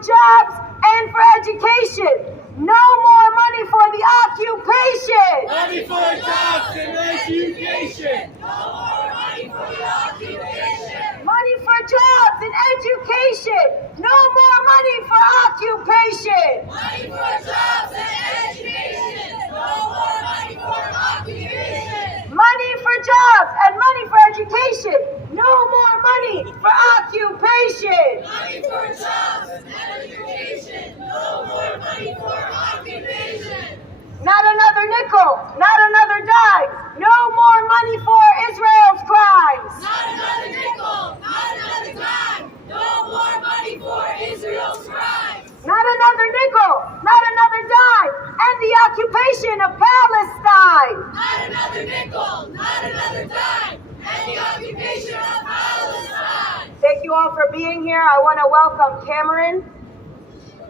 jobs and for education. No more money for the occupation. Money for jobs and education. No more money for the occupation. Money for jobs and education. No more money for occupation. Money for jobs and education. No more money for occupation. Money for jobs and money for education. No more money for occupation. Money for jobs and education. No more money for occupation. Not another nickel, not another dime. No more money for Israel's crimes. Not another nickel, not another dime. No more money for Israel's crimes. Not another nickel, not another dime. And the occupation of Palestine. Not another nickel, not another dime. And the occupation of Palestine. Thank you all for being here. I want to welcome Cameron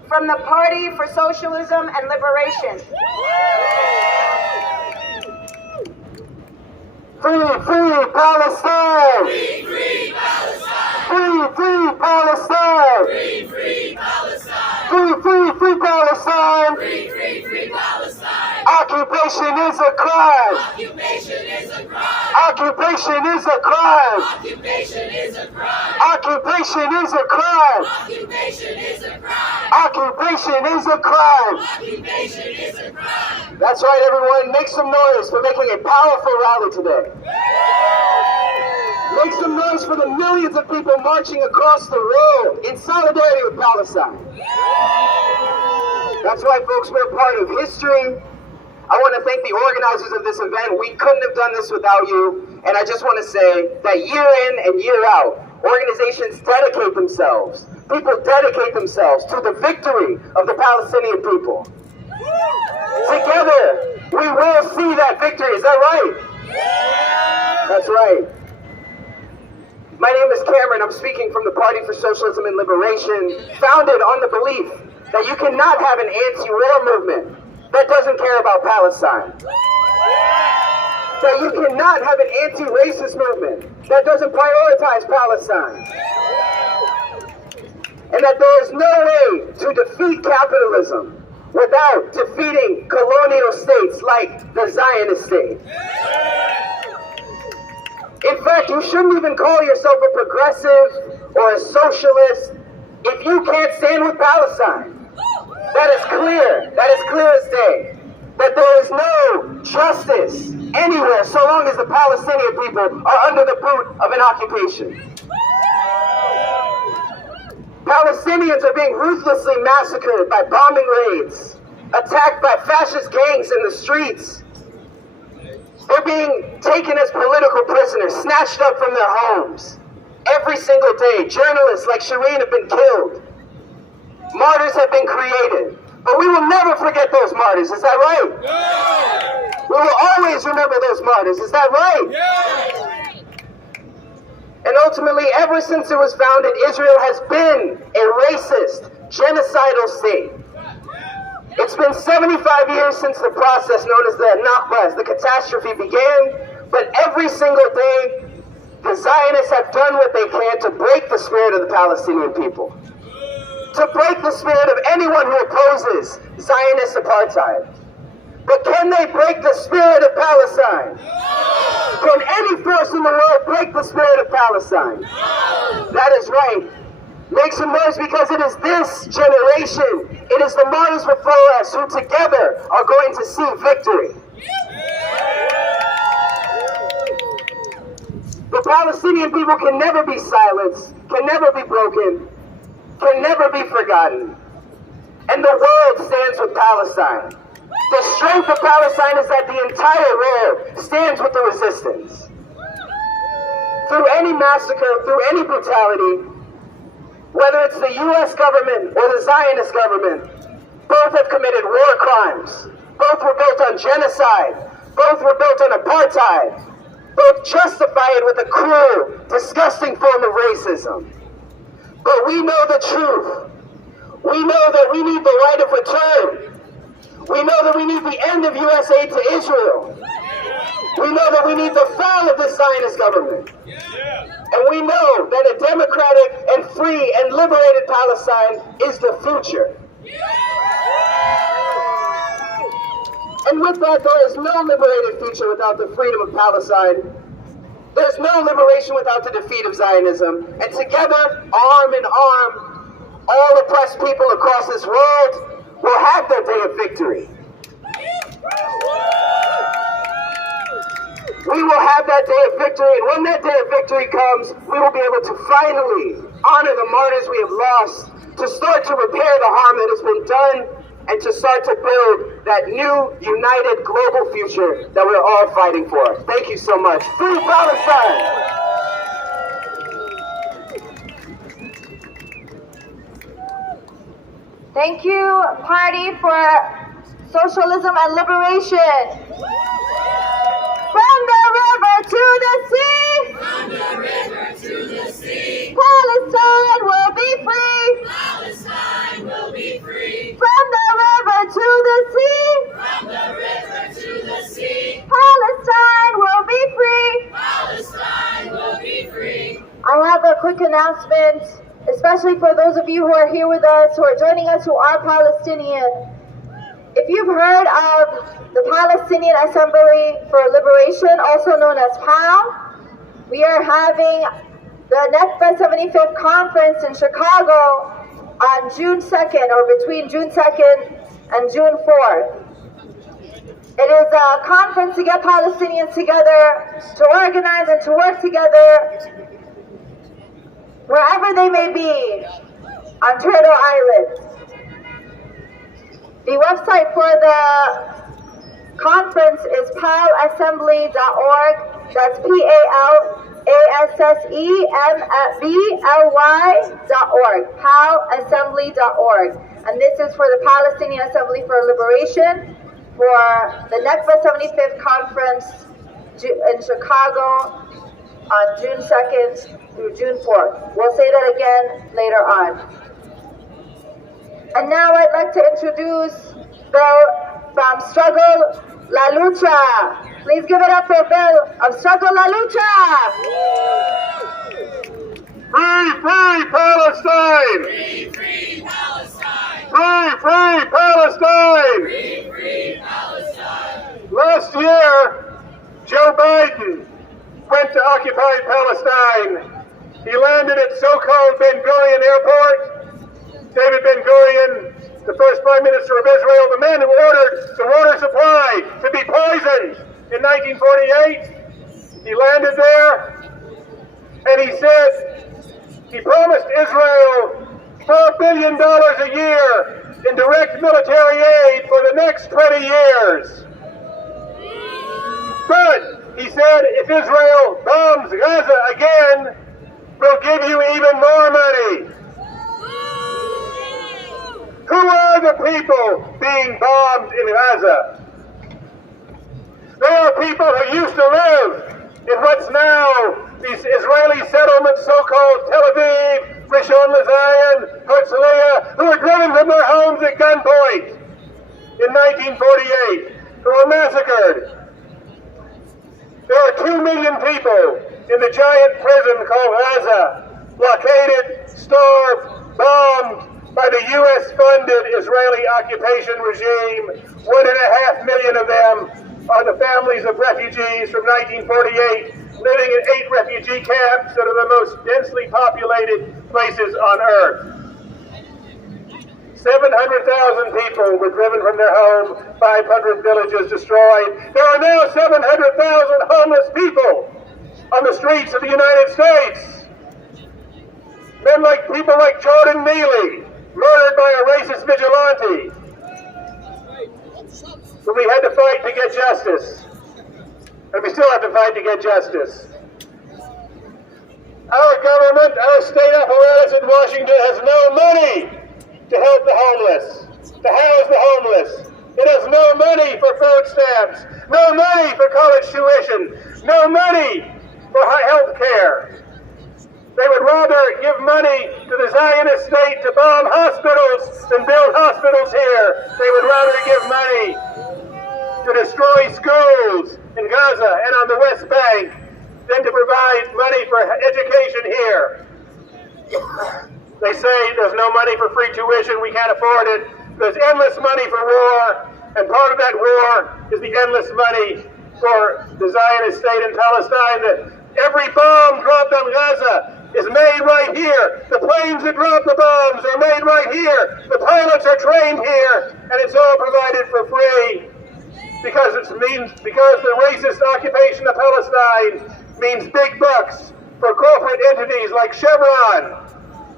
from the Party for Socialism and Liberation. Free, free Palestine! Free, free Palestine! Free, free Palestine! Free, free Palestine! Free, free, free Palestine! Free, free, free Palestine! Occupation is a crime! Occupation is a crime! Occupation is a crime! Occupation is a crime! Occupation is a crime! Occupation is a crime! Occupation is a crime! Occupation is a crime! That's right, everyone. Make some noise for making a powerful rally today. Make some noise for the millions of people marching across the road in solidarity with Palestine. That's right, folks. We're part of history. I want to thank the organizers of this event. We couldn't have done this without you. And I just want to say that year in and year out, organizations dedicate themselves. People dedicate themselves to the victory of the Palestinian people. Together, we will see that victory. Is that right? That's right. My name is Cameron. I'm speaking from the Party for Socialism and Liberation, founded on the belief that you cannot have an anti-war movement that doesn't care about Palestine. That you cannot have an anti-racist movement that doesn't prioritize Palestine. And that there is no way to defeat capitalism without defeating colonial states like the Zionist state. In fact, you shouldn't even call yourself a progressive or a socialist if you can't stand with Palestine. That is clear. That is clear as day. That there is no justice anywhere so long as the Palestinian people are under the boot of an occupation. Palestinians are being ruthlessly massacred by bombing raids, attacked by fascist gangs in the streets. They're being taken as political prisoners, snatched up from their homes. Every single day, journalists like Shireen have been killed. Martyrs have been created. But we will never forget those martyrs, is that right? Yeah. We will always remember those martyrs, is that right? Yeah. And ultimately, ever since it was founded, Israel has been a racist, genocidal state. It's been 75 years since the process known as the Nakba, as the catastrophe began, but every single day, the Zionists have done what they can to break the spirit of the Palestinian people, to break the spirit of anyone who opposes Zionist apartheid. But can they break the spirit of Palestine? Can any force in the world break the spirit of Palestine? That is right. Make some noise because it is this generation, it is the martyrs before us who together are going to see victory. The Palestinian people can never be silenced, can never be broken, can never be forgotten. And the world stands with Palestine. The strength of Palestine is that the entire world stands with the resistance. Through any massacre, through any brutality, whether it's the U.S. government or the Zionist government, both have committed war crimes. Both were built on genocide. Both were built on apartheid. Both justify it with a cruel, disgusting form of racism. But we know the truth. We know that we need the right of return. We know that we need the end of U.S. aid to Israel. We know that we need the fall of the Zionist government. And we know that a democratic and free and liberated Palestine is the future. And with that, there is no liberated future without the freedom of Palestine. There's no liberation without the defeat of Zionism. And together, arm in arm, all oppressed people across this world will have their day of victory. We will have that day of victory, and when that day of victory comes, we will be able to finally honor the martyrs we have lost, to start to repair the harm that has been done, and to start to build that new, united, global future that we're all fighting for. Thank you so much. Free Palestine! Thank you, Party for Socialism and Liberation. From the river to the sea. From the river to the sea. Palestine will be free. Palestine will be free. From the river to the sea. From the river to the sea. Palestine will be free. Palestine will be free. I have a quick announcement, especially for those of you who are here with us, who are joining us who are Palestinian. If you've heard of the Palestinian Assembly for Liberation, also known as PAL, we are having the Nakba 75th conference in Chicago on June 2nd, or between June 2nd and June 4th. It is a conference to get Palestinians together, to organize and to work together wherever they may be on Turtle Island. The website for the conference is palassembly.org. That's PALASSEMBLY.org. palassembly.org. And this is for the Palestinian Assembly for Liberation for the Nakba 75th conference in Chicago on June 2nd through June 4th. We'll say that again later on. And now I'd like to introduce Bill from Struggle La Lucha. Please give it up for Bill of Struggle La Lucha. Free, free Palestine! Free, free Palestine! Free, free Palestine! Free, free Palestine! Last year, Joe Biden went to occupied Palestine. He landed at so-called Ben Gurion Airport. David Ben Gurion, the first Prime Minister of Israel, the man who ordered the water supply to be poisoned in 1948. He landed there, and he said he promised Israel $4 billion a year in direct military aid for the next 20 years. But he said if Israel bombs Gaza again, we'll give you even more money. Who are the people being bombed in Gaza? They are people who used to live in what's now these Israeli settlements, so-called Tel Aviv, Rishon LeZion, Herzliya, who were driven from their homes at gunpoint in 1948, who were massacred. There are 2 million people in the giant prison called Gaza, blockaded, starved, bombed by the U.S.-funded Israeli occupation regime. 1.5 million of them are the families of refugees from 1948 living in 8 refugee camps that are the most densely populated places on earth. 700,000 people were driven from their home, 500 villages destroyed. There are now 700,000 homeless people on the streets of the United States. Men like people like Jordan Neely, murdered by a racist vigilante. But we had to fight to get justice. And we still have to fight to get justice. Our government, our state apparatus in Washington has no money to help the homeless, to house the homeless. It has no money for food stamps, no money for college tuition, no money for health care. They would rather give money to the Zionist state to bomb hospitals than build hospitals here. They would rather give money to destroy schools in Gaza and on the West Bank than to provide money for education here. They say there's no money for free tuition, we can't afford it. There's endless money for war, and part of that war is the endless money for the Zionist state in Palestine. That every bomb dropped on Gaza is made right here. The planes that drop the bombs are made right here. The pilots are trained here, and it's all provided for free because the racist occupation of Palestine means big bucks for corporate entities like Chevron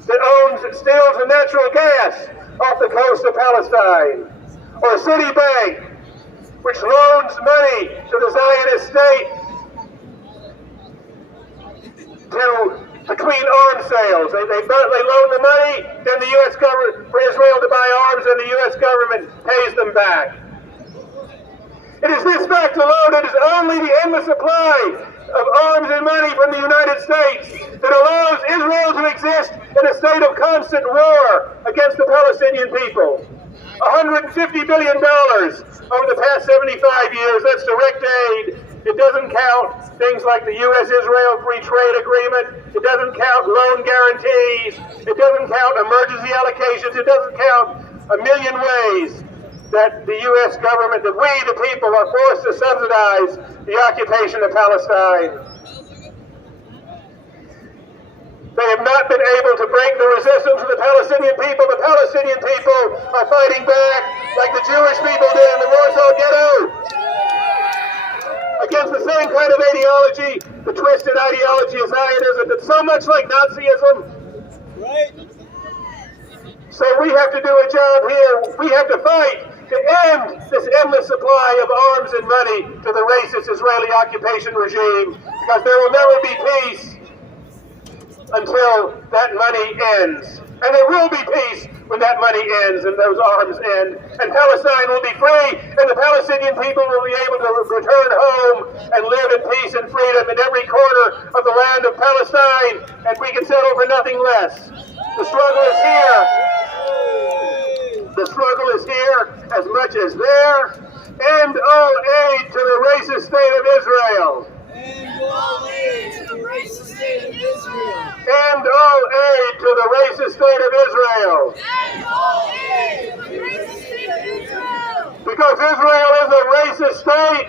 that owns and steals the natural gas off the coast of Palestine, or Citibank, which loans money to the Zionist state between arms sales. They loan the money, then the U.S. government, for Israel to buy arms, and the U.S. government pays them back. It is this fact alone, it is only the endless supply of arms and money from the United States that allows Israel to exist in a state of constant war against the Palestinian people. $150 billion over the past 75 years, that's direct aid. It doesn't count things like the U.S.-Israel Free Trade Agreement. It doesn't count loan guarantees. It doesn't count emergency allocations. It doesn't count a million ways that the U.S. government, that we, the people, are forced to subsidize the occupation of Palestine. They have not been able to break the resistance of the Palestinian people. The Palestinian people are fighting back like the Jewish people did in the Warsaw Ghetto against the same kind of ideology, the twisted ideology of Zionism that's so much like Nazism. Right. So we have to do a job here. We have to fight to end this endless supply of arms and money to the racist Israeli occupation regime, because there will never be peace until that money ends. And there will be peace when that money ends and those arms end. And Palestine will be free, and the Palestinian people will be able to return home and live in peace and freedom in every corner of the land of Palestine, and we can settle for nothing less. The struggle is here. The struggle is here as much as there. End all aid to the racist state of Israel. End all aid to the racist state of Israel. End all aid to the racist state of Israel. End all aid to the racist state of Israel. Because Israel is a racist state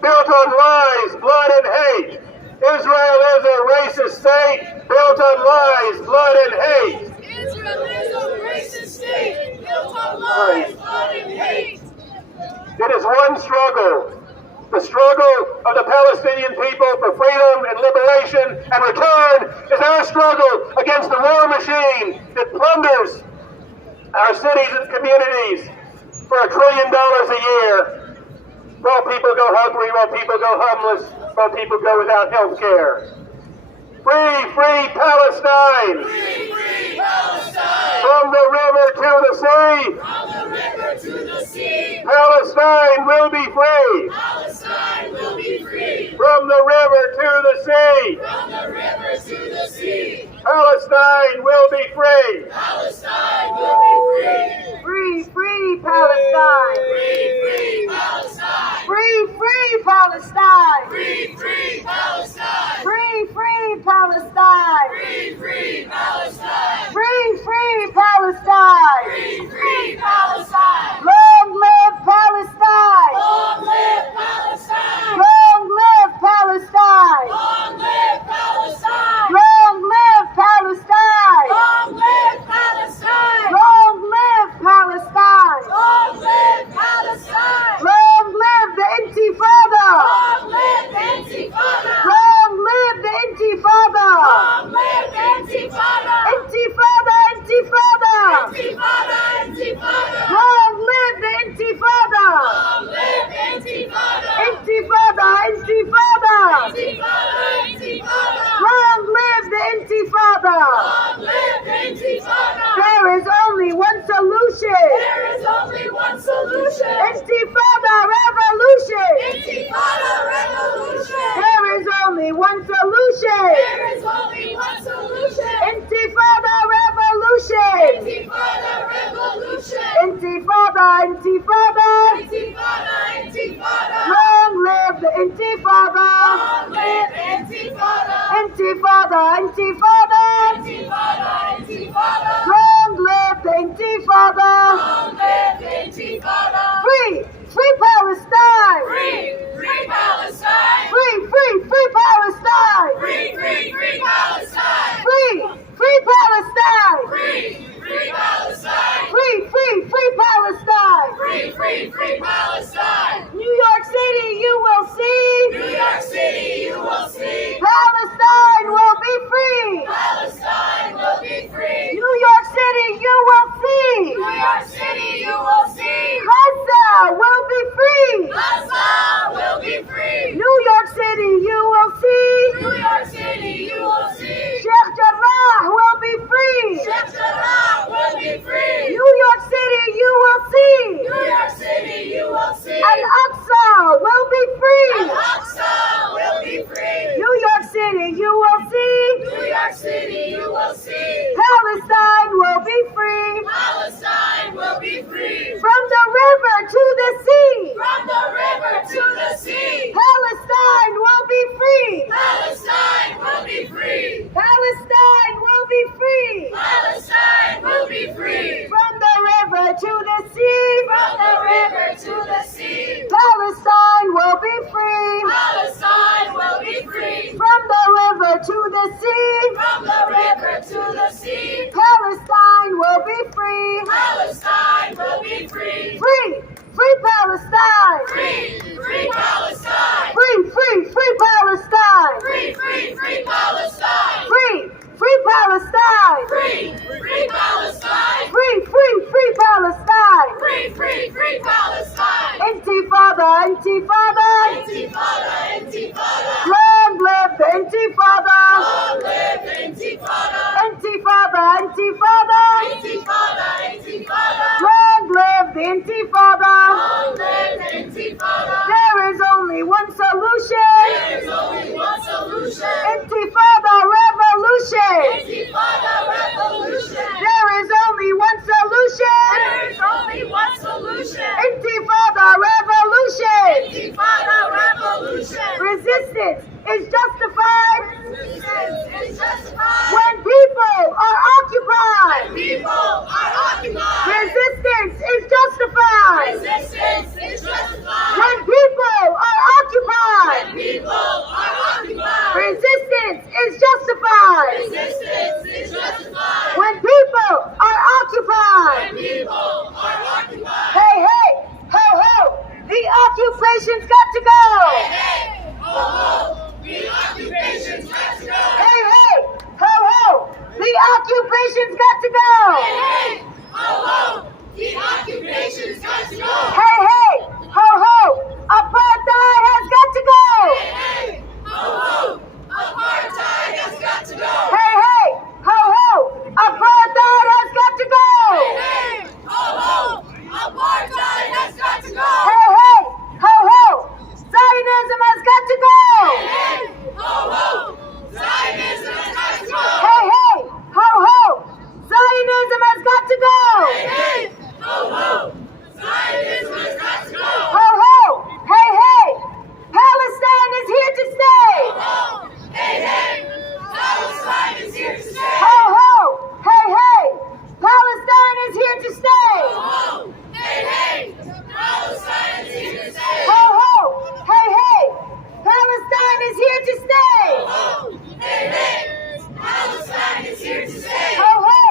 built on lies, blood, and hate. Israel is a racist state built on lies, blood, and hate. Israel is a racist state built on lies, blood, and hate. It is one struggle. The struggle of the Palestinian people for freedom and liberation and return is our struggle against the war machine that plunders our cities and communities for $1 trillion a year, while people go hungry, while people go homeless, while people go without health care. Free, free Palestine! Free, free Palestine! From the river to the sea! From the river to the sea! Palestine will be free! Palestine will be free! From the river to the sea! From the river to the sea! Palestine will be free! Palestine will be free! Free, free Palestine! Free, free Palestine! Free, free Palestine! Free, free Palestine! Free, free Palestine! Free, free Palestine! Free, free Palestine! Free, free Palestine! Long live Palestine! Long live Palestine! Long live Palestine! Long live Palestine! Long live Palestine! Long live Palestine! Long live Palestine! Long live Palestine! Long live the Intifada! Long live Intifada! Long live the Intifada! Long live Intifada! Intifada! Intifada! Intifada! Intifada! Long live the Intifada! Long live Intifada! Intifada! Intifada! Intifada! Intifada! Long live the Intifada! Long live Intifada! There is only one solution! There is only one solution! Intifada revolution! Intifada revolution! There is only one solution! There is only one solution! Intifada revolution! Intifada revolution! Intifada! Intifada! Intifada! Intifada! Long live the Intifada! Long live Intifada! Intifada! Intifada! Intifada! Intifada! Long live the Intifada! Long live Intifada! Free! Free Palestine! Free! Free Palestine! Free! Free! Free Palestine! Free! Free! Free Palestine! Free! Free Palestine! Free! Free Palestine! Free! Free! Free Palestine! Free! Free! Free Palestine! New York City, you will see! New York City, you will see! Palestine will be free! Palestine will be free! New York City, you will see! New York City, you will see! Gaza will be free! Gaza will be free! New York City, you will see! New York City, you will see! Sheikh Jarrah will be free! Sheikh Jarrah will be free! New York City, you will see! New York City, you will see! Al-Aqsa will be free! Al-Aqsa will be free! New York City, you will see! New York City, you will see! Palestine will be free! Palestine will be free! From the river to the sea! From the river to the sea! Palestine will be free! Palestine will be free! Palestine will be free! Palestine will be free! From the river to the sea! From the river to the sea! Palestine will be free! Palestine will be free! From the river to the sea! From the river to the sea! Palestine will be free! Palestine will be free! Free! Free Palestine! Free! Free Palestine! Free! Free! Free Palestine! Free! Free! Free Palestine! Free! Free Palestine! Free! Free Palestine! Free! Free! Free Palestine! Free! Free! Free Palestine! Intifada! Intifada! Intifada! Intifada! Long live the Intifada! Long live Intifada! Intifada! Intifada! Intifada! Intifada! Long live the Intifada! Long live Intifada! There is only one solution! There is only one solution! Intifada revolution! Intifada revolution! There is only one solution! There is only one solution! Intifada revolution! Intifada revolution! Resistance is justified Resistance is justified when people are occupied! people are occupied! Resistance is justified Resistance is justified when people are occupied! people are occupied! Resistance is justified Resistance is justified when people are occupied! people are occupied! Hey, hey, ho, ho! The occupation's got to go! Hey, ho, ho! The occupation's got to go! Hey, hey, ho, ho! The occupation's got to go! Hey, ho, ho! The occupation's got to go! Hey, hey, ho, ho! Apartheid has got to go! Hey, ho, ho! Apartheid has got to go! Hey, hey, ho, ho! Apartheid has got to go! Hey, ho, ho! Apartheid has got to go! Hey, hey, ho, ho! Zionism has got to go! Hey, ho, ho! Zionism has got to go! Hey, hey, ho, ho! Zionism has got to go! Hey, ho, ho! Zionism has got to go! Ho, ho! Hey, hey! Palestine is here to stay! Ho, hey, hey! Palestine is here to stay! Ho, ho! Hey, hey! Palestine is here to stay! Ho, hey, hey! Palestine is here to stay! Ho, ho! Hey, hey! Palestine is here to stay! Ho, hey, hey! Palestine is here to stay! Ho, ho!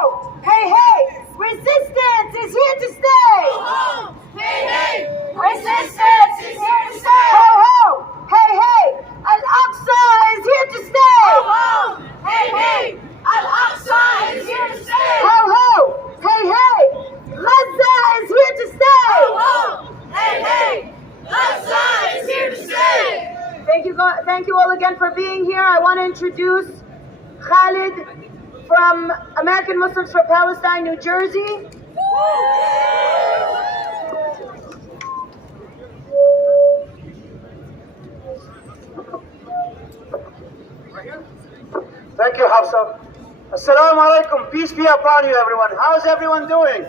Hey, hey! Resistance is here to stay! Ho, hey, hey! Resistance is here to stay! Ho, ho! Hey, hey! Al-Aqsa is here to stay! Ho, hey, hey! Al-Aqsa is here to stay! Ho, ho! Hey, hey! Gaza is here to stay! Ho, hey, hey! Gaza is here to stay! Thank you all again for being here. I want to introduce Khalid from American Muslims for Palestine, New Jersey. Thank you, Hafsa. Assalamu alaikum. Peace be upon you, everyone. How's everyone doing?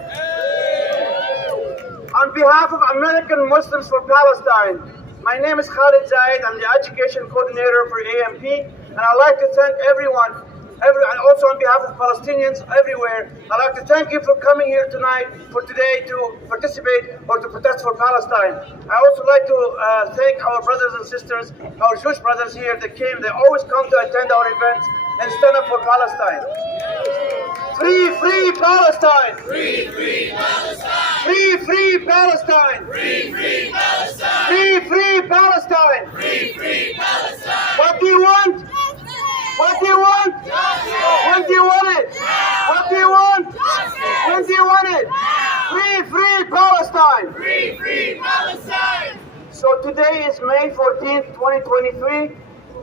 On behalf of American Muslims for Palestine, My name is Khalid Zaid. I'm the education coordinator for AMP, and I'd like to thank everyone, and also on behalf of Palestinians everywhere, I'd like to thank you for coming here tonight, for today, to participate or to protest for Palestine. I also like to thank our brothers and sisters, our Jewish brothers here that came. They always come to attend our events and stand up for Palestine. Free, free Palestine! Free, free Palestine! Free, free Palestine! Free, free Palestine! Free, free Palestine! Free, free Palestine! What do you want? What do you want? When do you want it? What do you want? When do you want it? Free, free Palestine! Free, free Palestine! So today is May 14th, 2023,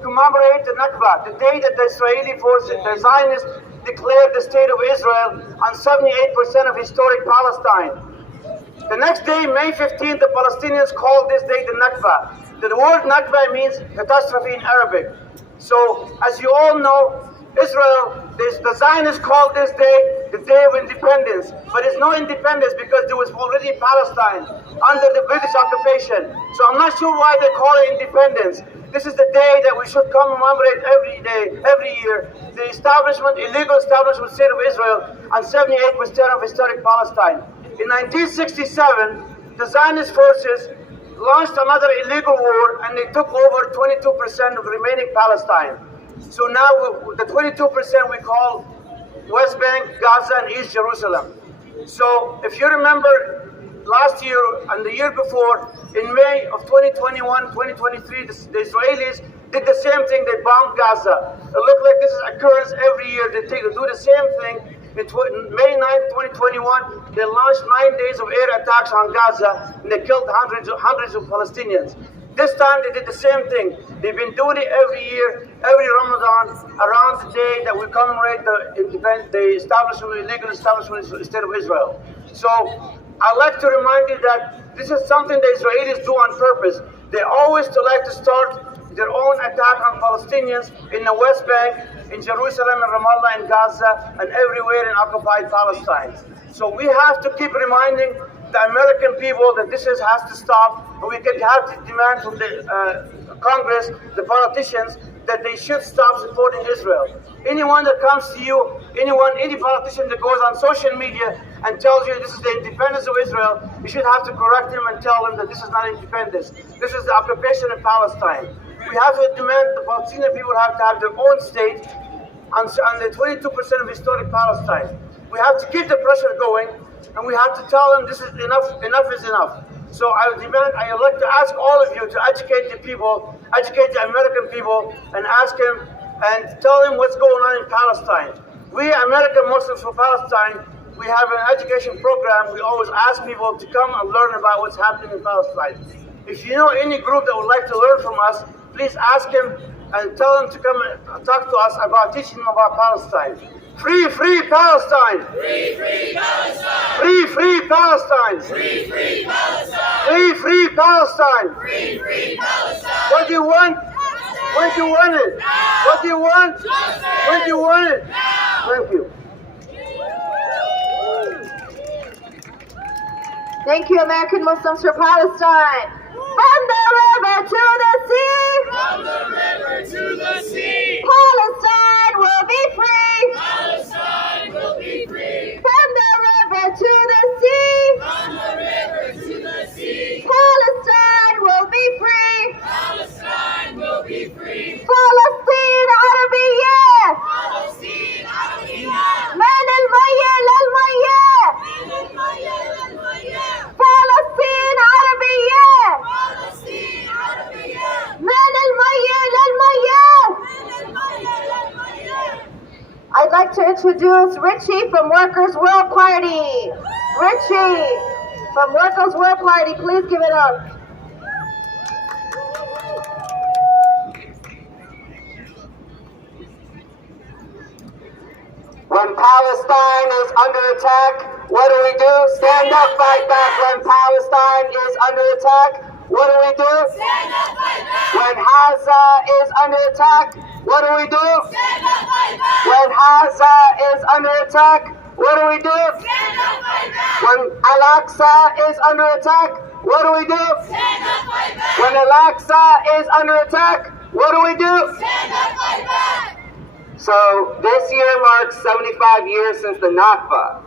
commemorate the Nakba, the day that the Israeli forces, the Zionists, declared the state of Israel on 78% of historic Palestine. The next day, May 15th, the Palestinians called this day the Nakba. The word Nakba means catastrophe in Arabic. So, as you all know, Israel, the Zionists called this day the Day of Independence. But it's no independence because there was already Palestine under the British occupation. So I'm not sure why they call it independence. This is the day that we should commemorate every year, the illegal establishment state of Israel on 78% of historic Palestine. In 1967, the Zionist forces launched another illegal war and they took over 22% of the remaining Palestine. So now the 22% we call West Bank, Gaza, and East Jerusalem. So if you remember last year and the year before, in May of 2021, 2023, the Israelis did the same thing. They bombed Gaza. It looked like this occurs every year. They do the same thing. In May 9th, 2021, they launched 9 days of air attacks on Gaza, and they killed hundreds of Palestinians. This time they did the same thing. They've been doing it every year, every Ramadan, around the day that we commemorate the illegal establishment of the State of Israel. So I'd like to remind you that this is something the Israelis do on purpose. They always like to start their own attack on Palestinians in the West Bank, in Jerusalem and Ramallah and Gaza, and everywhere in occupied Palestine. So we have to keep reminding the American people that this has to stop, and we have to demand from the Congress, the politicians, that they should stop supporting Israel. Anyone that comes to you, any politician that goes on social media and tells you this is the independence of Israel, you should have to correct him and tell him that this is not independence. This is the occupation of Palestine. We have to demand the Palestinian people have to have their own state on the 22% of historic Palestine. We have to keep the pressure going, and we have to tell them this is enough is enough. So I would like to ask all of you to educate the people, educate the American people, and ask them and tell them what's going on in Palestine. We American Muslims for Palestine, we have an education program. We always ask people to come and learn about what's happening in Palestine. If you know any group that would like to learn from us, please ask them and tell them to come and talk to us about teaching them about Palestine. Free, free Palestine! Free, free Palestine! Free, free Palestine! Free, free Palestine! Free, free Palestine! Free, free Palestine! What do you want? When do you want it? What do you want? When do you want it? Thank you. Thank you, American Muslims for Palestine. From the river to the sea. From the river to the sea. Palestine will be free. Palestine will be free. From the river to the sea. From the river to the sea. Palestine will be free. Palestine will be free. فلسطين عربية. فلسطين عربية. من المية للمية. من المية للمية. فلسطين عربية. فلسطين عربية. من المية للمية. من المية للمية. I'd like to introduce Richie from Workers' World Party. Richie from Workers' World Party, please give it up. When Palestine is under attack, what do? Stand up, fight back. When Palestine is under attack, what do? Stand up, fight back. When Gaza is under attack, what do? Stand up, fight back. When Gaza is under attack, what do? Stand up, fight back. When Al-Aqsa is under attack, what do? Stand up, fight back. When Al-Aqsa is under attack, what do we do? Stand up, fight back. So this year marks 75 years since the Nakba.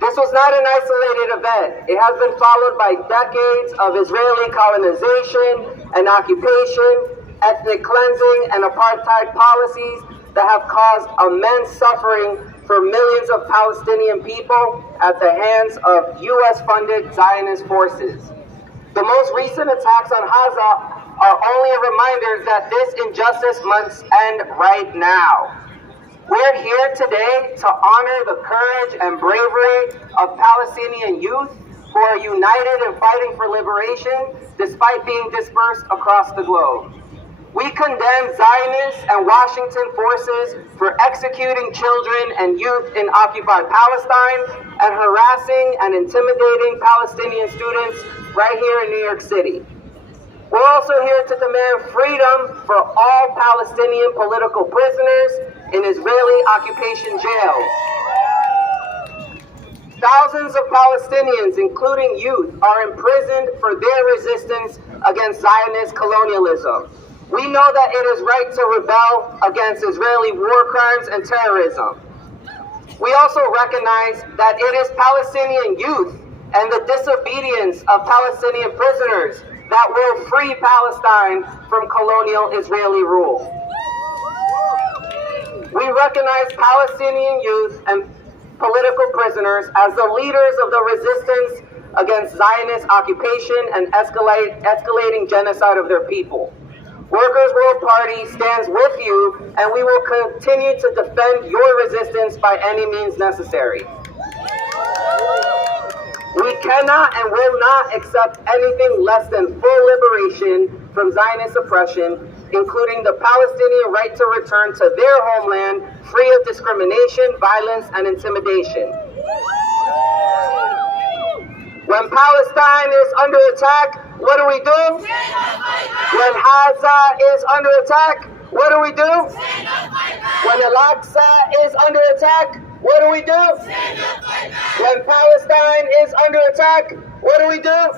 This was not an isolated event. It has been followed by decades of Israeli colonization and occupation, ethnic cleansing, and apartheid policies that have caused immense suffering for millions of Palestinian people at the hands of US-funded Zionist forces. The most recent attacks on Gaza are only a reminder that this injustice must end right now. We're here today to honor the courage and bravery of Palestinian youth who are united in fighting for liberation despite being dispersed across the globe. We condemn Zionists and Washington forces for executing children and youth in occupied Palestine and harassing and intimidating Palestinian students right here in New York City. We're also here to demand freedom for all Palestinian political prisoners in Israeli occupation jails. Thousands of Palestinians, including youth, are imprisoned for their resistance against Zionist colonialism. We know that it is right to rebel against Israeli war crimes and terrorism. We also recognize that it is Palestinian youth and the disobedience of Palestinian prisoners that will free Palestine from colonial Israeli rule. We recognize Palestinian youth and political prisoners as the leaders of the resistance against Zionist occupation and escalating genocide of their people. Workers' World Party stands with you, and we will continue to defend your resistance by any means necessary. We cannot and will not accept anything less than full liberation from Zionist oppression, including the Palestinian right to return to their homeland free of discrimination, violence, and intimidation. When Palestine is under attack, what do we do? When Gaza is under attack, what do we do? When Al-Aqsa is under attack, what do we do? When Palestine is under attack, what do we do?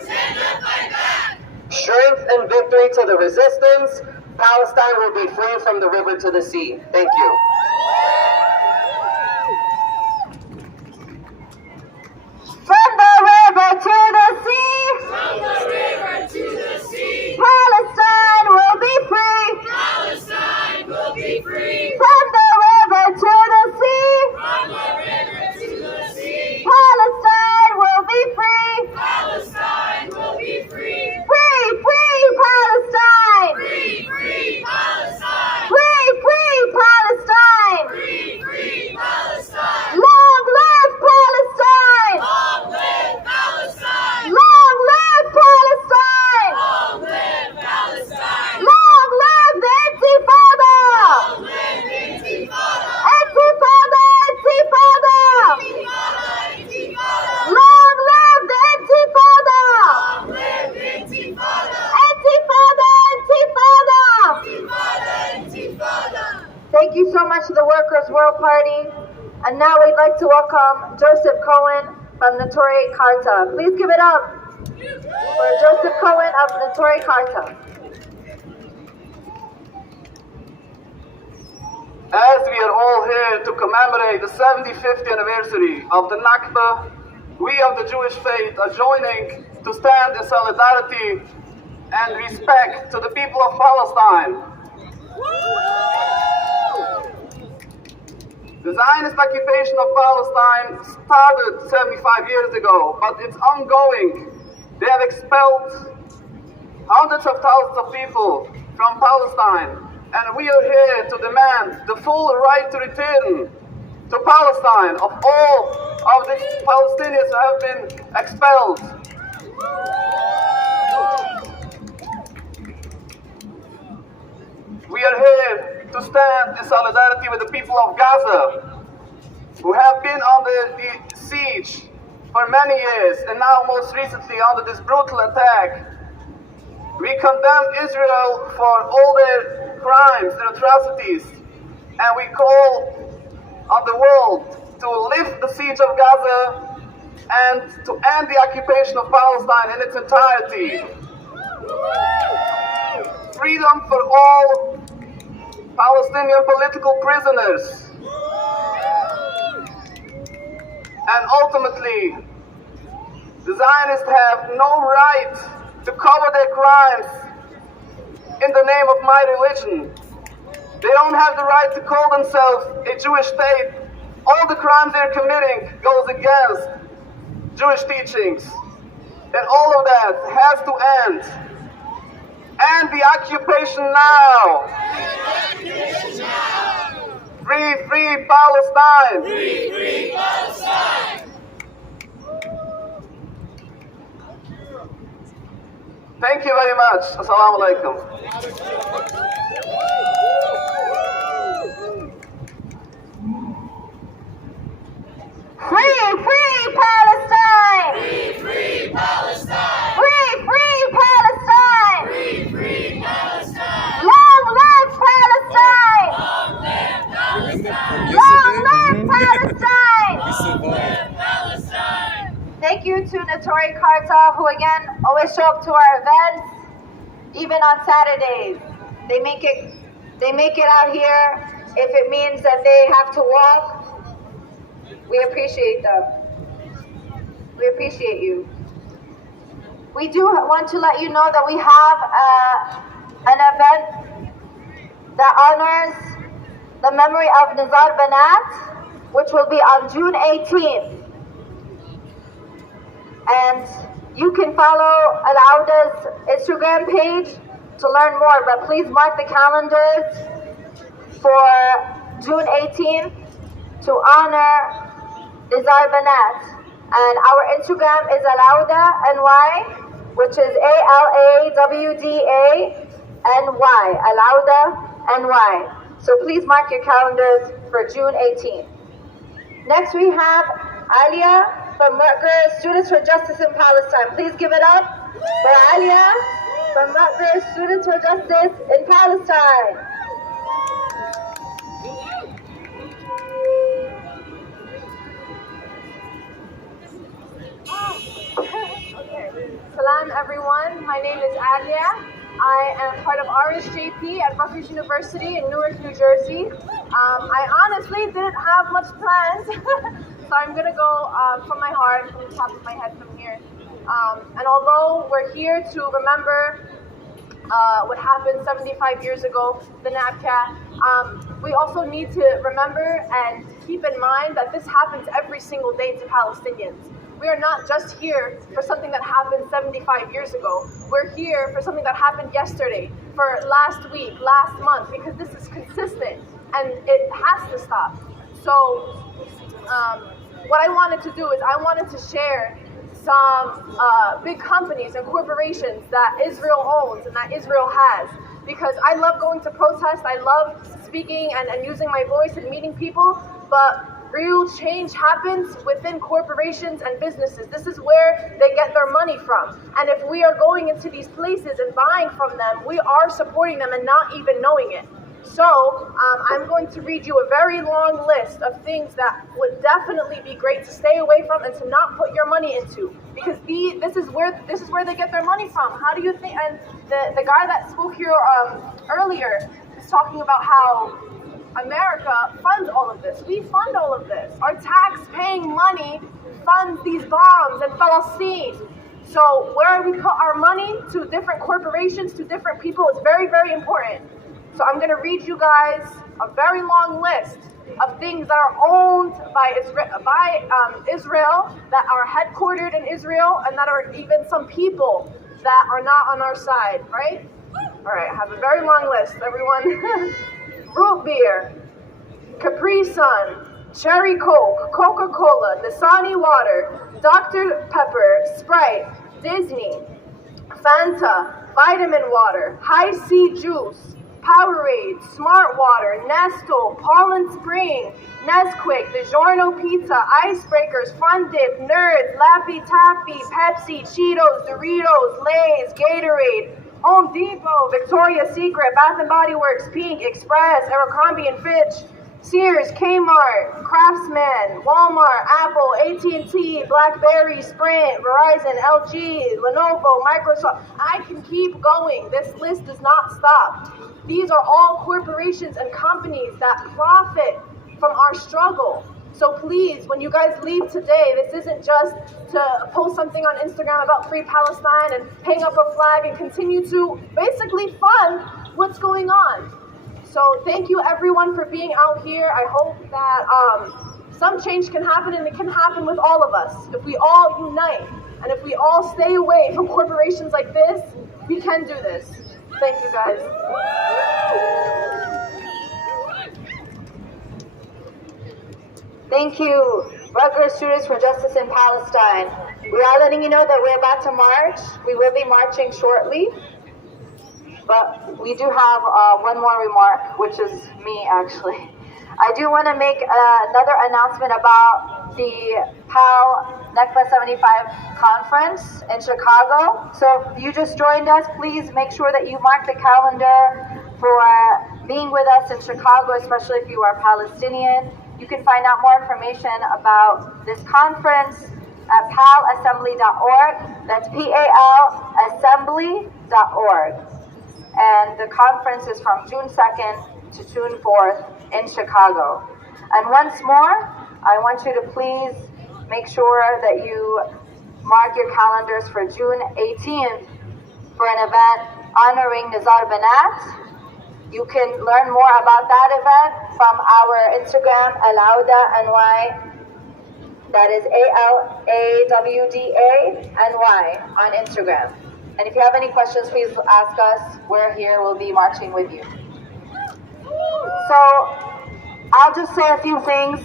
Strength and victory to the resistance. Palestine will be free from the river to the sea. Thank you. From the river to the sea, From the river to the sea, Palestine will be free. Palestine will be free. From the river to the sea, From the river to the sea, Palestine will be free. Palestine will be free. Free, free Palestine. Free, free Palestine. Free, free Palestine. Free, free Palestine. Long live Palestine. Long live Palestine. Long live Palestine. Long live Palestine. Long live the Intifada. Long live Intifada. Intifada, Intifada. Intifada, Intifada. Long live the Intifada. Long live Intifada. Intifada, Intifada. Intifada, Intifada. Thank you so much to the Workers' World Party. And now we'd like to welcome Joseph Cohen from Notori Karta. Please give it up for Joseph Cohen of Notori Karta. As we are all here to commemorate the 75th anniversary of the Nakba, we of the Jewish faith are joining to stand in solidarity and respect to the people of Palestine. The Zionist occupation of Palestine started 75 years ago, but it's ongoing. They have expelled hundreds of thousands of people from Palestine, and we are here to demand the full right to return to Palestine of all of the Palestinians who have been expelled. We are here to stand in solidarity with the people of Gaza, who have been under the siege for many years, and now most recently under this brutal attack. We condemn Israel for all their crimes and atrocities, and we call on the world to lift the siege of Gaza and to end the occupation of Palestine in its entirety. Freedom for all Palestinian political prisoners. And ultimately, the Zionists have no right to cover their crimes in the name of my religion. They don't have the right to call themselves a Jewish state. All the crimes they're committing goes against Jewish teachings. And all of that has to end. And the occupation now. Free, free Palestine. Free, free Palestine. Thank you very much. Assalamu alaikum. Free, free Palestine! Free, free Palestine. Free, free Palestine! Free, free Palestine. Long live Palestine! Long live Palestine. Long live Palestine! Long live Palestine. Thank you to Notori Karta, who again always show up to our events, even on Saturdays. They make it out here if it means that they have to walk. We appreciate them. We appreciate you. We do want to let you know that we have an event that honors the memory of Nizar Banat, which will be on June 18th. And you can follow Al-Auda's Instagram page to learn more, but please mark the calendars for June 18th to honor Nizar Banat. And our Instagram is Al-Auda NY, which is ALAWDA NY, Al-Auda NY. So please mark your calendars for June 18th. Next we have Alia from Rutgers Students for Justice in Palestine. Please give it up for Alia from Rutgers Students for Justice in Palestine. Salam everyone, my name is Alia. I am part of RSJP at Rutgers University in Newark, New Jersey. I honestly didn't have much planned, so I'm going to go from my heart, from the top of my head from here. And although we're here to remember what happened 75 years ago, the Nakba, we also need to remember and keep in mind that this happens every single day to Palestinians. We are not just here for something that happened 75 years ago. We're here for something that happened yesterday, for last week, last month, because this is consistent and it has to stop. So what I wanted to do is I wanted to share some big companies and corporations that Israel owns and that Israel has, because I love going to protest, I love speaking and using my voice and meeting people, but real change happens within corporations and businesses. This is where they get their money from. And if we are going into these places and buying from them, we are supporting them and not even knowing it. So I'm going to read you a very long list of things that would definitely be great to stay away from and to not put your money into, because this is where they get their money from. How do you think? And the guy that spoke here earlier was talking about how America funds all of this. We fund all of this. Our tax-paying money funds these bombs in Palestine. So where we put our money to different corporations, to different people, is very, very important. So I'm going to read you guys a very long list of things that are owned by Israel, that are headquartered in Israel, and that are even some people that are not on our side, right? All right, I have a very long list, everyone. Root beer, Capri Sun, Cherry Coke, Coca-Cola, Dasani Water, Dr. Pepper, Sprite, Disney, Fanta, Vitamin Water, High C Juice, Powerade, Smart Water, Nesto, Poland Spring, Nesquik, DiGiorno Pizza, Icebreakers, Fun Dip, Nerds, Laffy Taffy, Pepsi, Cheetos, Doritos, Lay's, Gatorade, Home Depot, Victoria's Secret, Bath & Body Works, Pink, Express, Abercrombie & Fitch, Sears, Kmart, Craftsman, Walmart, Apple, AT&T, BlackBerry, Sprint, Verizon, LG, Lenovo, Microsoft. I can keep going. This list does not stop. These are all corporations and companies that profit from our struggle. So please, when you guys leave today, this isn't just to post something on Instagram about Free Palestine and hang up a flag and continue to basically fund what's going on. So thank you everyone for being out here. I hope that some change can happen, and it can happen with all of us. If we all unite and if we all stay away from corporations like this, we can do this. Thank you guys. Thank you, Rutgers Students for Justice in Palestine. We are letting you know that we're about to march. We will be marching shortly. But we do have one more remark, which is me, actually. I do want to make another announcement about the Nakba 75 conference in Chicago. So if you just joined us, please make sure that you mark the calendar for being with us in Chicago, especially if you are Palestinian. You can find out more information about this conference at palassembly.org. That's PAL assembly.org. And the conference is from June 2nd to June 4th in Chicago. And once more, I want you to please make sure that you mark your calendars for June 18th for an event honoring Nizar Banat. You can learn more about that event from our Instagram, Alauda NY. That is ALAWDA NY on Instagram. And if you have any questions, please ask us. We're here. We'll be marching with you. So I'll just say a few things.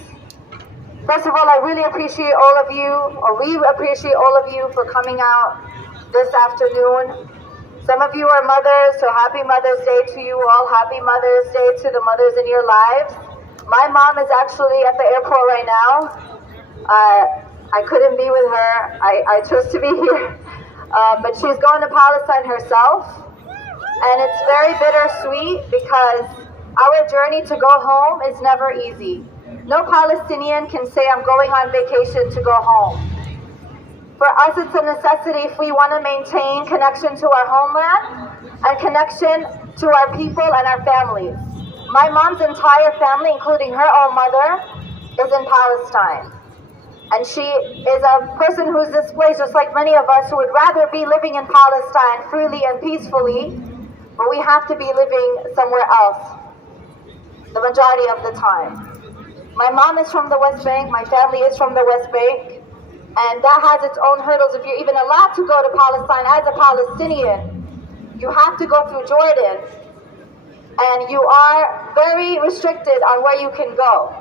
First of all, I really appreciate all of you, or we appreciate all of you for coming out this afternoon. Some of you are mothers, so happy Mother's Day to you all. Happy Mother's Day to the mothers in your lives. My mom is actually at the airport right now. I couldn't be with her. I chose to be here. But she's going to Palestine herself, and it's very bittersweet because our journey to go home is never easy. No Palestinian can say, I'm going on vacation to go home. For us, it's a necessity if we want to maintain connection to our homeland and connection to our people and our families. My mom's entire family, including her own mother, is in Palestine. And she is a person who's displaced, just like many of us, who would rather be living in Palestine freely and peacefully, but we have to be living somewhere else the majority of the time. My mom is from the West Bank, my family is from the West Bank, and that has its own hurdles. If you're even allowed to go to Palestine as a Palestinian, you have to go through Jordan, and you are very restricted on where you can go.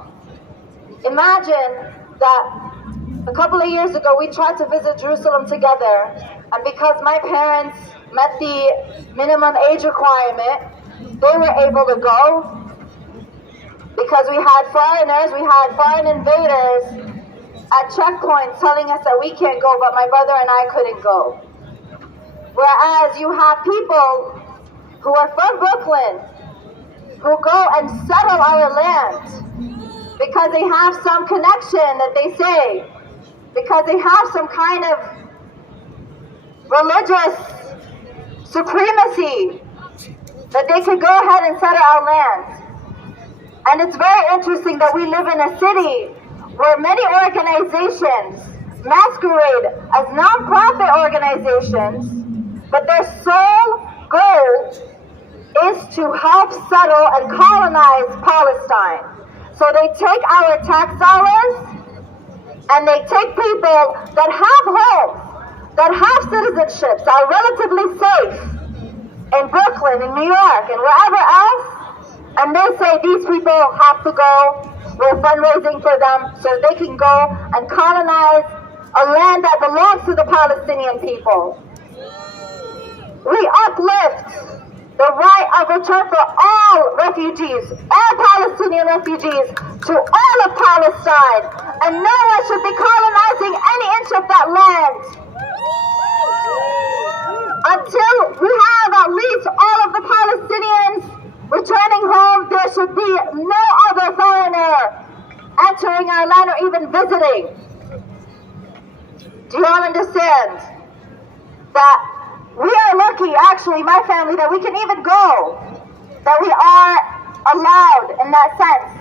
Imagine that a couple of years ago, we tried to visit Jerusalem together, and because my parents met the minimum age requirement, they were able to go. Because we had foreigners, we had foreign invaders at checkpoints telling us that we can't go, but my brother and I couldn't go. Whereas you have people who are from Brooklyn who go and settle our land because they have some connection that they say, because they have some kind of religious supremacy that they could go ahead and settle our land. And it's very interesting that we live in a city where many organizations masquerade as non-profit organizations, but their sole goal is to help settle and colonize Palestine. So they take our tax dollars and they take people that have homes, that have citizenships, that are relatively safe in Brooklyn, in New York, and wherever else, and they say these people have to go. We're fundraising for them so they can go and colonize a land that belongs to the Palestinian people. We uplift the right of return for all refugees, all Palestinian refugees, to all of Palestine, and no one should be colonizing any inch of that land until we have at least all of the Palestinians returning home. There should be no other foreigner entering our land or even visiting. Do you all understand that we are lucky, actually, my family, that we can even go, that we are allowed in that sense.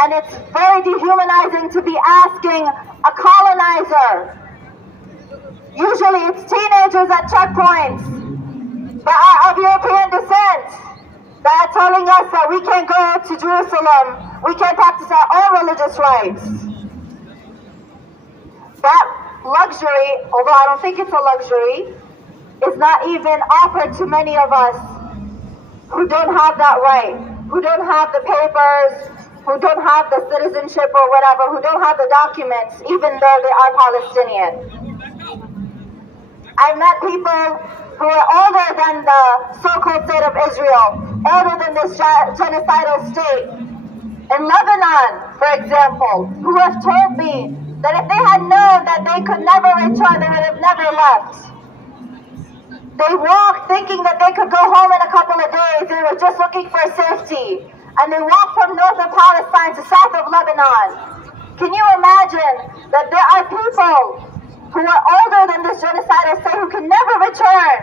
And it's very dehumanizing to be asking a colonizer. Usually it's teenagers at checkpoints that are of European descent that are telling us that we can't go to Jerusalem, we can't practice our own religious rights. That luxury, although I don't think it's a luxury, is not even offered to many of us who don't have that right, who don't have the papers, who don't have the citizenship or whatever, who don't have the documents, even though they are Palestinian. I've met people who are older than the so-called state of Israel, older than this genocidal state. In Lebanon, for example, who have told me that if they had known that they could never return, they would have never left. They walked thinking that they could go home in a couple of days. They were just looking for safety. And they walked from north of Palestine to south of Lebanon. Can you imagine that there are people who are older than this genocidal state who can never return,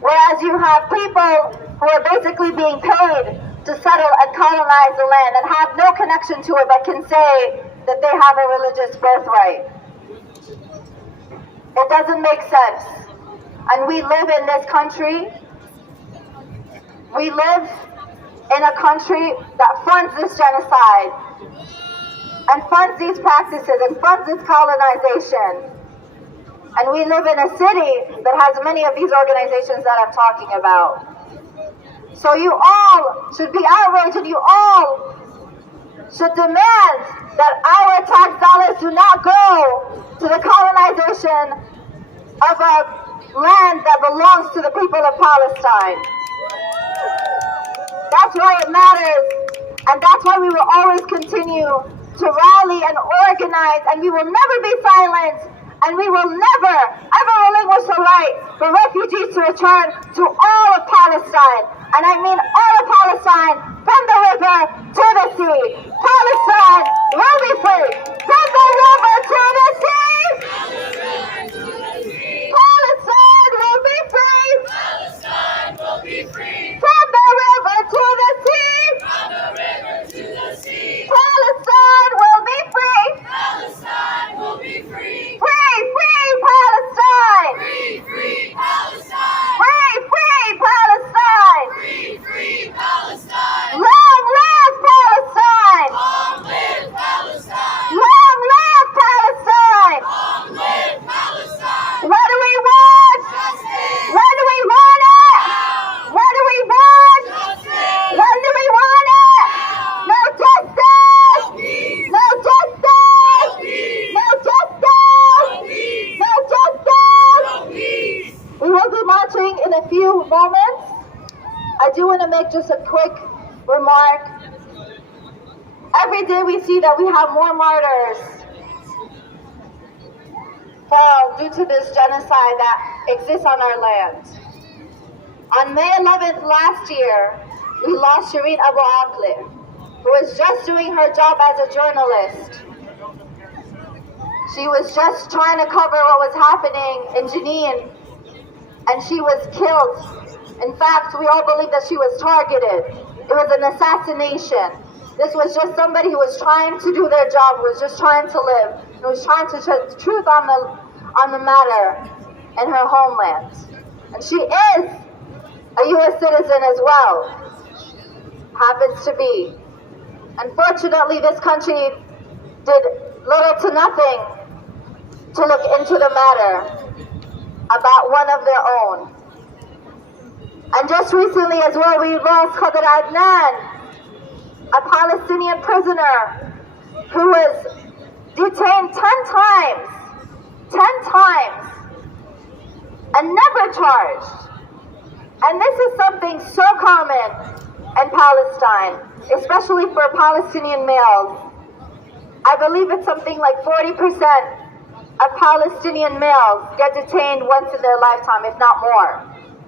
whereas you have people who are basically being paid to settle and colonize the land and have no connection to it but can say that they have a religious birthright? It doesn't make sense. And we live in this country. We live in a country that funds this genocide and funds these practices and funds this colonization. And we live in a city that has many of these organizations that I'm talking about. So you all should be outraged, and you all should demand that our tax dollars do not go to the colonization of a land that belongs to the people of Palestine. That's why it matters, and that's why we will always continue to rally and organize, and we will never be silent, and we will never, ever relinquish the right for refugees to return to all of Palestine. And I mean all of Palestine, from the river to the sea. Palestine will be free. From the river to the sea. Palestine will be free. Palestine will be free. From the river to the sea. From the river to the sea. Palestine will be free. Palestine will be free. Free, free Palestine. Free, free Palestine. Free, free Palestine. Free, free Palestine. Long live Palestine. Long live Palestine. Long live Palestine. Long live Palestine. What do we want? Justice. When do we want it? Now. What do we want? Justice. When do we want it? No justice. No peace. No justice. No peace. No justice. No peace. No justice. No peace. We will be marching in a few moments. I do want to make just a quick remark. Every day we see that we have more martyrs fall due to this genocide that exists on our land. On May 11th last year, we lost Shireen Abu Akleh, who was just doing her job as a journalist. She was just trying to cover what was happening in Jenin, and she was killed. In fact, we all believe that she was targeted. It was an assassination. This was just somebody who was trying to do their job, who was just trying to live, who was trying to shed the truth on the matter in her homeland. And she is a U.S. citizen as well. Happens to be. Unfortunately, this country did little to nothing to look into the matter about one of their own. And just recently as well, we lost Khadr Adnan, a Palestinian prisoner who was detained 10 times, and never charged. And this is something so common in Palestine, especially for Palestinian males. I believe it's something like 40% of Palestinian males get detained once in their lifetime, if not more.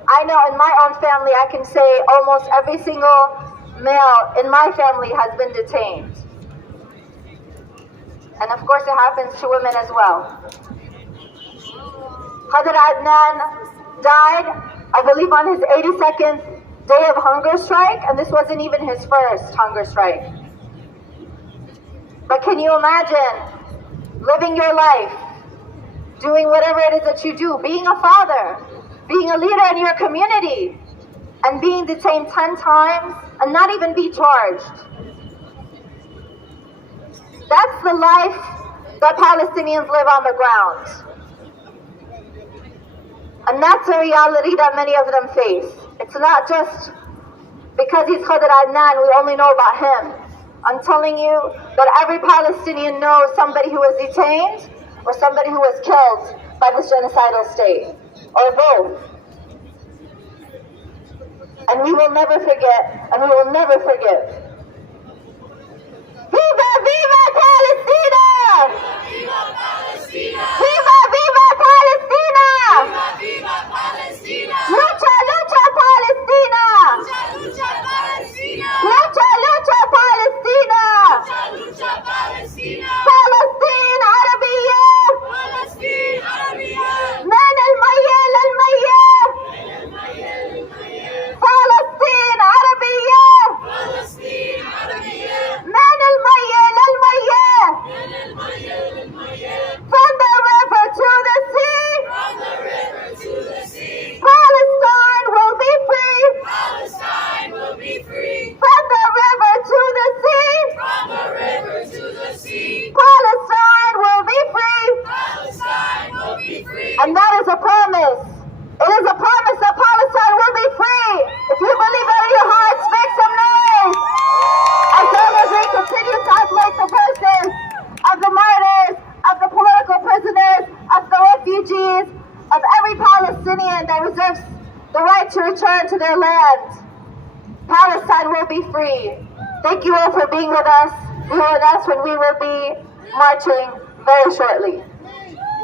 I know in my own family, I can say almost every single male in my family has been detained. And of course it happens to women as well. Qadr Adnan died, I believe, on his 82nd day of hunger strike, and this wasn't even his first hunger strike. But can you imagine living your life, doing whatever it is that you do, being a father, being a leader in your community, and being detained 10 times and not even be charged? That's the life that Palestinians live on the ground. And that's a reality that many of them face. It's not just because he's Qadr Adnan, we only know about him. I'm telling you that every Palestinian knows somebody who was detained or somebody who was killed by this genocidal state, or both. And we will never forget, and we will never forgive. Viva, viva Palestina! Viva Palestina! Viva, viva Palestina! Viva Palestina! Lucha, lucha Palestina! Lucha Palestina! Lucha, lucha Palestina! Lucha Palestina! Palestine عربية! Palestine عربية! من الميل للميل! فلسطين عربية! Palestine عربية! من الميل للميل! From the river to the sea! From the river to the sea! Palestine will be free! Palestine will be free! From the river to the sea! From the river to the sea! Palestine will be free! Palestine will be free! And that is a promise. It is a promise that Palestine will be free. If you believe it in your hearts, make some noise. As long as we continue to uplift the voices of the martyrs, of the political prisoners, of the refugees, of every Palestinian that reserves the right to return to their land, Palestine will be free. Thank you all for being with us. Be with us when we will be marching very shortly.